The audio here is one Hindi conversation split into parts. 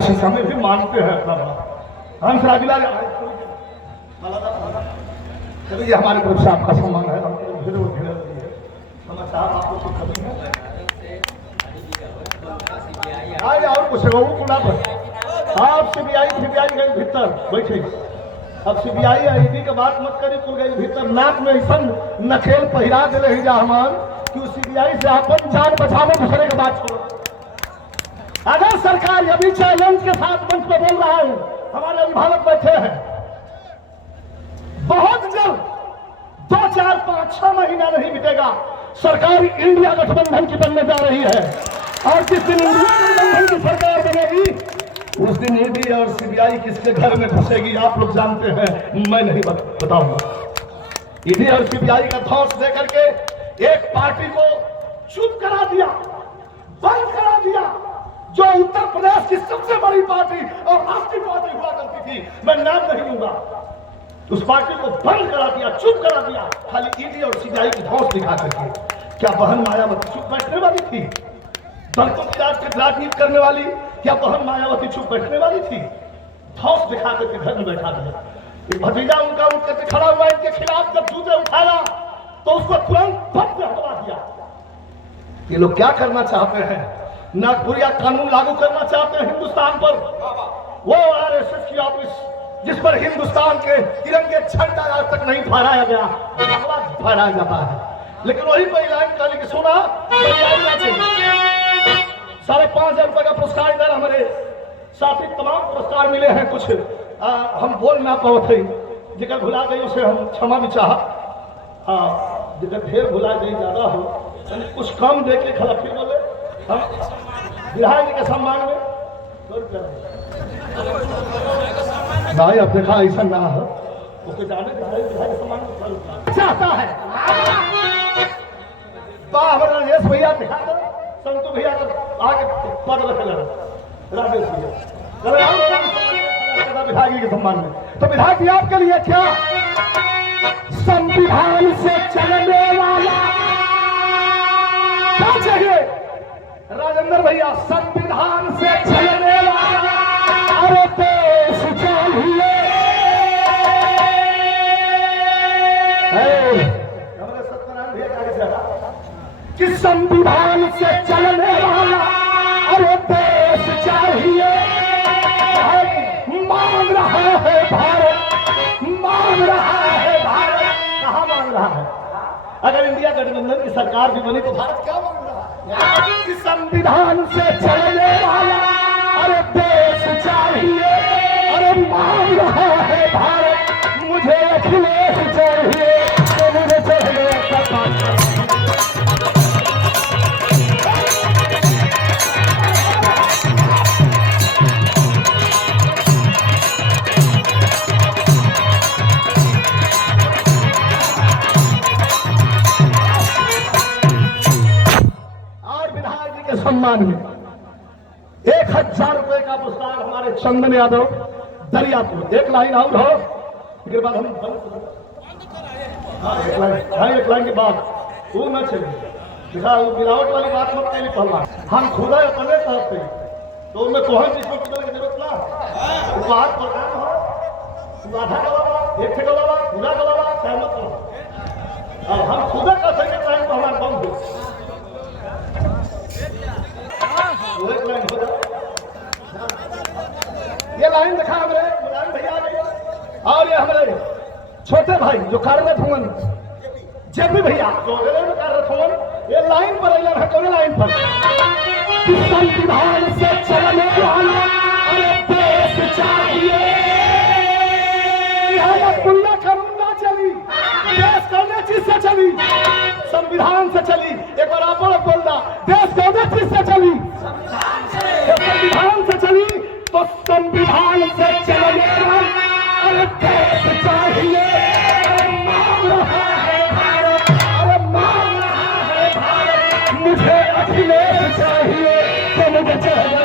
हमें भी मानते हैं अपना बात। हम सराजिला चलिए, हमारे तरफ से आपका सम्मान है। समाचार आपको कुछ कमी है और कुछ आप सीबीआई गए भीतर बैठे। अब सीबीआई ईडी के बात मत करी, कुल गई भीतर नाक में ऐसा नकेल पहिरा दे रही जा हमान कि सीबीआई से अपन जान बचावे, दूसरे के बात छोड़ो। अगर सरकार अभी चैलेंज के साथ मंच पर बोल रहा है, हमारे अभिभावक बैठे हैं, बहुत जल्द 2, 4, 5, 6 महीना नहीं बीतेगा, सरकार इंडिया गठबंधन की बनने जा रही है। और जिस दिन इंडिया गठबंधन की सरकार बनेगी, उस दिन ईडी और सीबीआई किसके घर में घुसेगी आप लोग जानते हैं, मैं नहीं बताऊंगा। ईडी और सीबीआई का धौंस देकर के एक पार्टी को चुप करा दिया, बंद करा दिया, जो उत्तर प्रदेश की सबसे बड़ी पार्टी और राष्ट्रीय पार्टी हुआ करती थी, मैं नाम नहीं लूंगा, उस पार्टी को बंद करा दिया, चुप करा दिया, खाली ईडी और सीबीआई की धौंस दिखा करके। क्या बहन मायावती चुप बैठने वाली थी? दलितों की राजनीति करने वाली क्या बहन मायावती चुप बैठने वाली थी? धौंस दिखा करके घर में बैठा दिया। एक भतीजा उनका उठ करके खड़ा हुआ, इनके खिलाफ जब जूते उठाया तो उसको तुरंत पद से हटवा दिया। ये लोग क्या करना चाहते हैं? नागपुरिया कानून लागू करना चाहते हैं हिंदुस्तान पर। वो आरएसएस की ऑफिस जिस पर हिंदुस्तान के तिरंगे झंडा आज तक नहीं फहराया गया, फहराया जाता है। लेकिन वही पर ऐलान कर कि सुना 5,500 रुपए का पुरस्कार इधर हमारे साथी तमाम पुरस्कार मिले हैं। कुछ हम बोल ना पाओ थे, जिकर भुला गई उसे हम क्षमा भी चाह, जिकर ढेर भुला गई ज्यादा हो, कुछ कम दे के खिलाफी बोले हम विधायक जी के सम्मान में भाई। अब देखा ऐसा ना हो, उसके जाने विधायक सम्मान में चाहता है। हमारे राजेश भैया दिखा दो, संतु भैया आगे पद रख राजेश भैया विधायक जी के सम्मान में। तो विधायक जी आपके लिए क्या संविधान से चलने वाला क्या चाहिए? राजेंद्र भैया, संविधान से चलने वाला अरे देश चाहिए। हमारे सत्यनारायण भैया आगे से कि संविधान से चलने वाला अरे देश चाहिए। मांग रहा है भारत, मांग रहा है भारत। कहाँ मांग रहा है? अगर इंडिया गठबंधन की सरकार भी बनी तो भारत क्या मांग रहा है? कि संविधान से चलने वाला अरे देश चाहिए। अरे मांग रहा है भारत, मुझे अखिलेश चाहिए, तो मुझे चाहिए सम्मान में 1,000 रुपए का पुरस्कार हमारे चंदन यादव दरियापुर। एक लाइन और हो, फिर बाद हम एक लाइन के बाद वो न चले मिलावट वाली बात मत कही। पहला हम खुदा अपने कहते तो उनमें कोहन चीज को की जरूरत ना। बात प्रकार हो, आधा गला एक गला पूरा गला सहमत हो। अब हम खुदा का सही टाइम तो हमारा बंद हो। ये लाइन दिखा हमारे मुलायम भैया और ये हमारे छोटे भाई जो कार्यरत हुए जेपी भैया जो में कार्यरत हुए, ये लाइन पर है। कौन लाइन पर? संविधान से चलने वाला अरे देश चाहिए। पुल्ला करुणा चली, देश कौन चीज से चली? संविधान से चली। एक बार आप बोलना, देश कौन चीज से चली? संविधान से चली। तो संविधान से चलने वाला अरे देश चाहिए। मांग रहा है भारत, अरे मांग रहा है भारत, मुझे अखिलेश चाहिए, तो मुझे चाहिए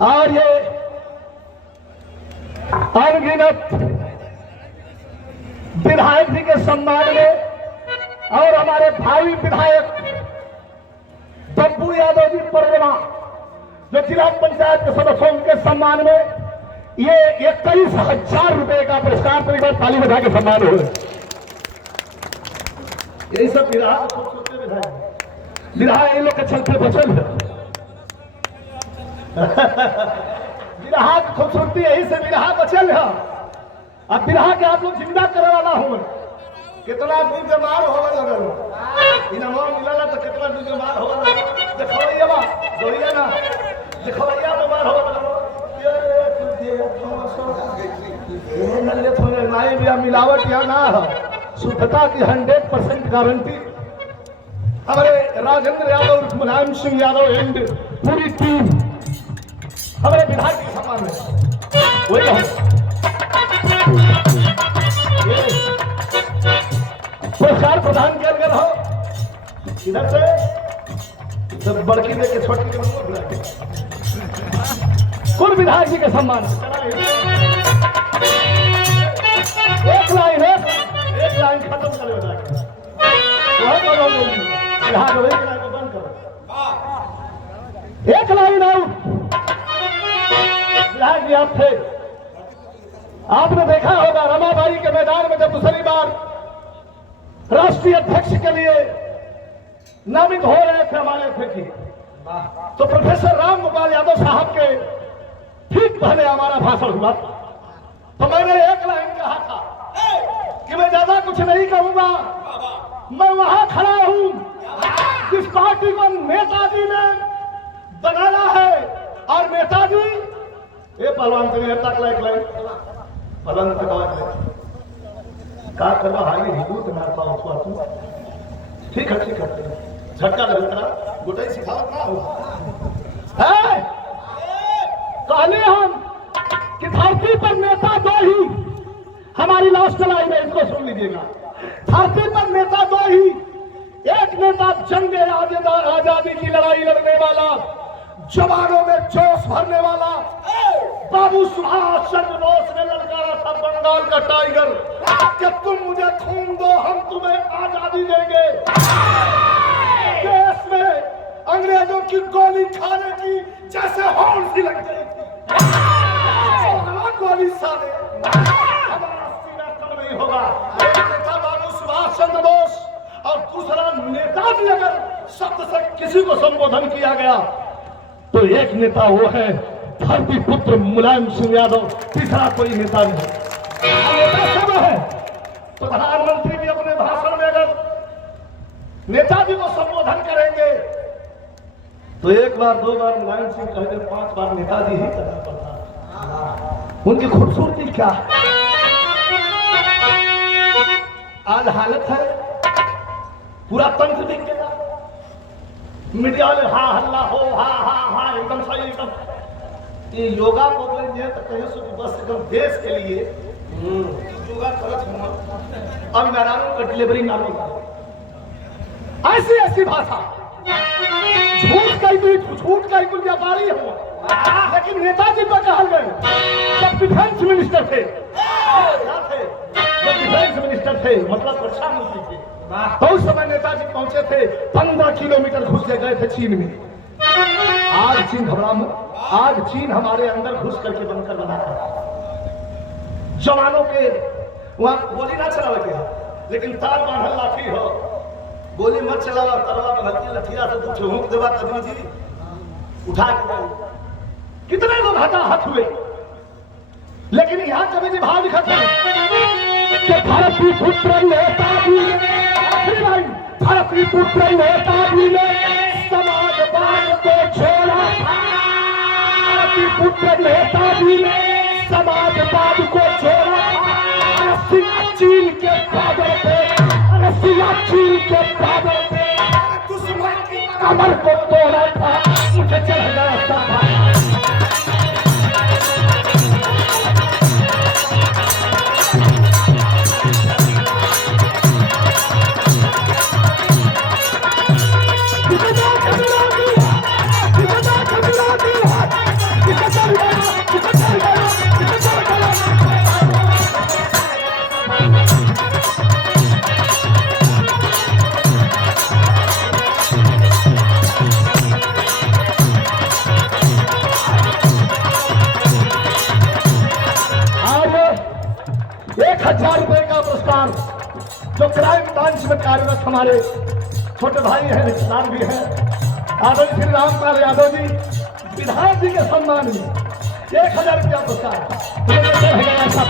और ये अनगिनत विधायक जी के सम्मान में और हमारे भावी विधायक बब्बू यादव जी परगना जो जिला पंचायत के सदस्यों के सम्मान में ये 21,000 रुपए का पुरस्कार परिवार ताली बजा के सम्मान हो। यही सब विधायक विधायक इन लोग के चलते बचल है। विराह की खूबसूरती यही से विराह बचल है। अब विराह के आप लोग जिंदा करे वाला हो कितना दूर बीमार होवे लगल इनाम मिलला तो कितना दूर बीमार होवे देखवैया बा दोइया ना देखवैया बीमार होवे लगल ये नल्ले थोड़े नाई भी मिलावट या ना शुद्धता की 100% गारंटी हमारे राजेंद्र यादव मुलायम सिंह यादव एंड पूरी टीम हमारे विधायक के सम्मान में वही पुरस्कार प्रदान किया गया हो इधर से सब बड़की दे के छोटी के कुल विधायक जी के सम्मान एक लाइन खत्म कर बंद करो एक लाइन आउट विधायक जी आप थे आपने देखा होगा रमाबाई के मैदान में जब दूसरी बार राष्ट्रीय अध्यक्ष के लिए नामित हो रहे थे हमारे अध्यक्ष तो प्रोफेसर राम गोपाल यादव साहब के ठीक पहले हमारा भाषण हुआ तो मैंने एक लाइन कहा था कि मैं ज्यादा कुछ नहीं कहूंगा मैं वहां खड़ा हूं जिस पार्टी को नेताजी ने बनाया है और नेताजी ये पहलवान से नेता का एक लाइन पलंग से का करवा हाई हिंदू तो मारता उसको तू ठीक है झटका लगता गुटाई सिखावत ना हो है कहले हम कि धरती पर नेता दो ही हमारी लास्ट लाइन है इसको सुन लीजिएगा धरती पर नेता दो ही एक नेता जंग आजादी की लड़ाई लड़ने वाला जवानों में जोश भरने वाला बाबू सुभाष चंद्र बोस ने ललकारा था बंगाल का टाइगर कि तुम मुझे खून दो हम तुम्हें आजादी देंगे देश में अंग्रेजों की गोली खाने की जैसे हॉर्न सी लग गई गोली साले हमारा सीना कम नहीं होगा नेता बाबू सुभाष चंद्र बोस और दूसरा नेता भी अगर शब्द से किसी को संबोधन किया गया तो एक नेता वो है धरती पुत्र मुलायम सिंह यादव तीसरा कोई नेता नहीं नेता सब है प्रधानमंत्री भी अपने भाषण में अगर नेताजी को संबोधन करेंगे तो एक बार दो बार मुलायम सिंह कहेंगे 5 बार नेताजी ही करना पड़ता उनकी खूबसूरती क्या है आज हालत है पूरा तंत्र दिख गया मीडिया वाले हा हल्ला हो हा एकदम सही एकदम ये योगा को बोलेंगे तो कहीं से बस एकदम देश के लिए योगा करत हो अब नारायण का डिलीवरी ना लो ऐसी ऐसी भाषा झूठ का कुल व्यापारी हो लेकिन नेताजी पर कहा गए जब डिफेंस मिनिस्टर थे जब डिफेंस मिनिस्टर थे मतलब रक्षा मंत्री थे तो उस समय नेताजी पहुंचे थे 15 किलोमीटर घुस के गए थे चीन में आज चीन घबरा आज चीन हमारे अंदर घुस करके बनकर बनाकर जवानों के वहां गोली ना चलावे के लेकिन तार बांधल लाठी हो गोली मत चलावा तरवा बहती लठिया से कुछ हुक देवा कदमी जी उठा के कितने लोग हताहत हुए लेकिन यहाँ कभी जी भाव लिखा था कि भारतीय पुत्र नेताजी भारतीय पुत्र नेताजी ने समाजवाद को छोड़ा भारतीय पुत्र नेताजी ने समाजवाद को छोड़ा चीन के बादल पे चीन के बादल पे दुश्मन की कमर को तोड़ा था मुझे चल गया था 1000 रुपए का पुरस्कार जो क्राइम ब्रांच में कार्यरत हमारे छोटे भाई हैं, रिश्तेदार भी हैं, आदरणीय श्री रामपाल यादव जी, विधायक जी के सम्मान में 1000 रुपया पुरस्कार। ऐसा